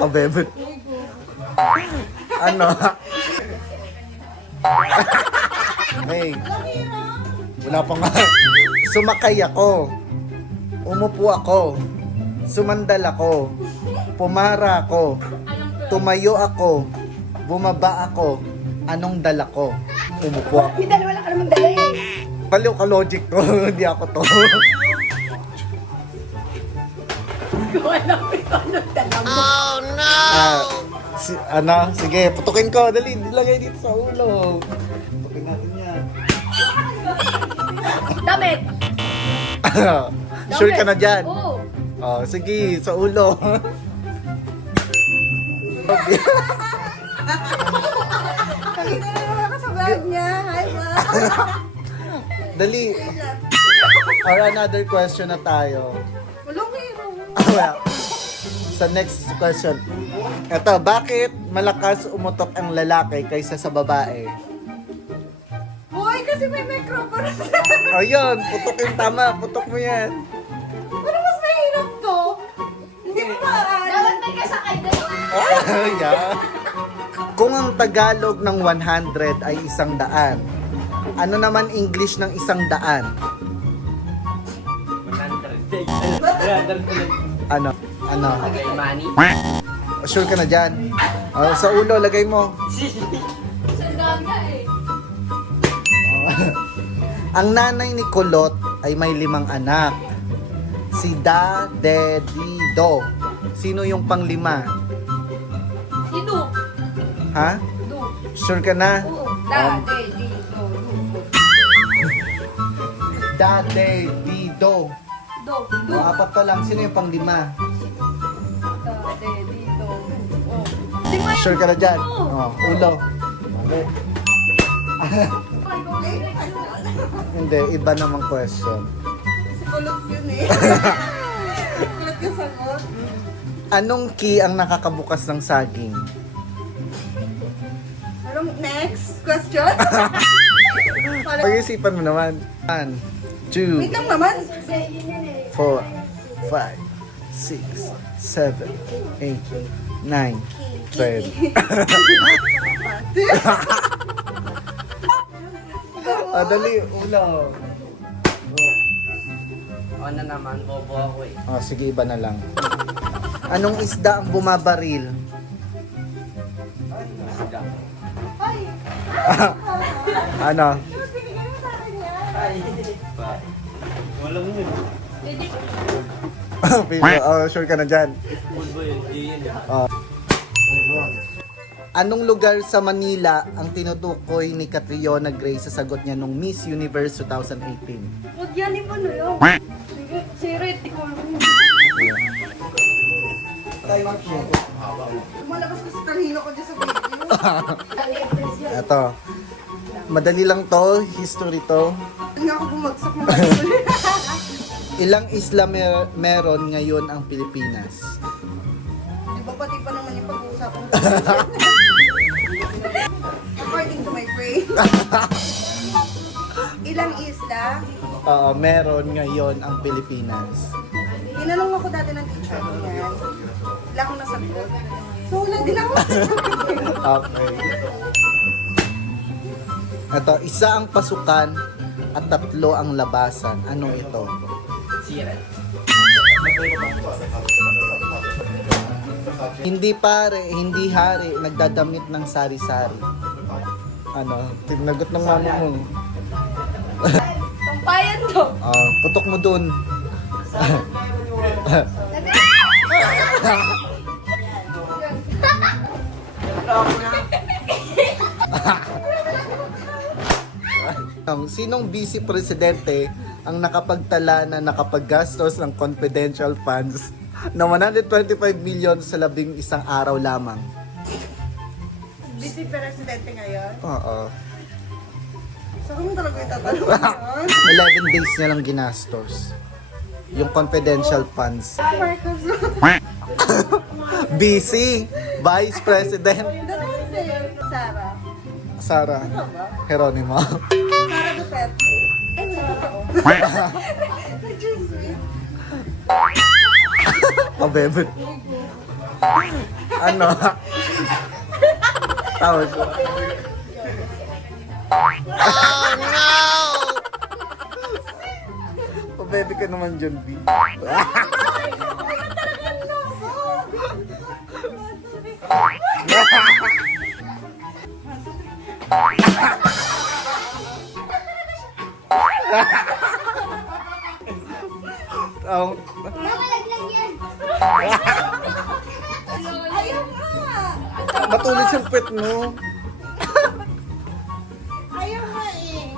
Pabebe. Ano? Hey. Wala pa nga. Sumakay ako. Umupo ako. Sumandal ako. Pumara ako. Tumayo ako. Bumaba ako. Anong dala ko? Umupo ako. May dala, wala ka namang dala eh. Baliw ka logic to. Hindi ako to. Wala ko yung anong dala mo. Sige, putukin ko. Dali, ilagay dito sa ulo. Putukin natin yan. Damit. Sure ka na dyan? Oo. Oh, sige, sa ulo. Pakita na naman ako sa bag niya. Hi, ma. Dali. Or another question na tayo. Walang hero. Well, sa next question. Ito, bakit malakas umutok ang lalaki kaysa sa babae? Boy, kasi may microphone. O yun, putukin tama. Putok mo yan. Pero mas mahirap to. Hindi mo maaari. Dapat may kasakay din. Yeah. Kung ang Tagalog ng 100 ay 100, ano naman English ng 100? 100. Ano? Money. Sure ka na dyan? Sa ulo, lagay mo. Sandaan nga eh. Ang nanay ni Kulot ay may 5 anak. Si Da, De, Di, Do. Sino yung pang-5? Si Du. Ha? Du. Sure ka na? Oo. Da, de, di, do, du. Da, De, Di, Do. Do. Du. O, 4 pa lang. Sino yung pang-5? Da, de, di, do, du. Oh. Lima yan. Sure ka na dyan? Oo. Ulo. Okay. Hindi, iba namang question. Si kulot yun eh. Kulot yung sagot. Anong key ang nakakabukas ng saging? Anong next question? Pag-isipan mo naman. 1, 2, Wait lang naman. 4, 5, 6, 7, 8, 9, 10. Dali, ulo. Ano naman, bobo ako eh. Sige, iba na lang. Anong isda ang bumabaril? Ano? Walang yun. Sure ka na dyan? Bulbo yun, yun. Anong lugar sa Manila ang tinutukoy ni Catriona Gray sa sagot niya nung Miss Universe 2018? Huwag yan, iba na yun. Si Red, di ko alam. Malabas ko sa talino ko dyan sa video. Ito. Madali lang to, history to. Hindi ako bumagsak ng basura. Ilang isla meron ngayon ang Pilipinas? Di ba pati pa naman yung pag-uusapan ko? According to my brain. Ilang isla? Meron ngayon ang Pilipinas. Tinanong ako dati ng teacher ko yan. Wala akong nasagot. So wala din ako nasagot. Okay. Ito, isa ang pasukan at 3 ang labasan. Ano ito? Sira. Hindi pare, hindi hari, nagdadamit ng sari-sari. Ano? Tinagot ng mama mo. Pampayan to. Putok mo dun. Sinong vice presidente ang nakapagtala na nakapaggastos ng confidential funds na 125 million sa 11 araw lamang? Vice Presidente ngayon. Oo. So kung talaga itatanong yun? 11 days niya lang ginastos. Yung confidential funds. Marcos. BC, Vice President Duterte. Sara. Sara Geronimo. Sara Duterte. Ay, may totoo. Medyo sweet. Pabebe. Ano? Tawag ko. Pabebe ka naman dyan, B. Oh, Nakalaglag yan. Ayaw nga. matulis yung pet mo. Ayaw nga eh.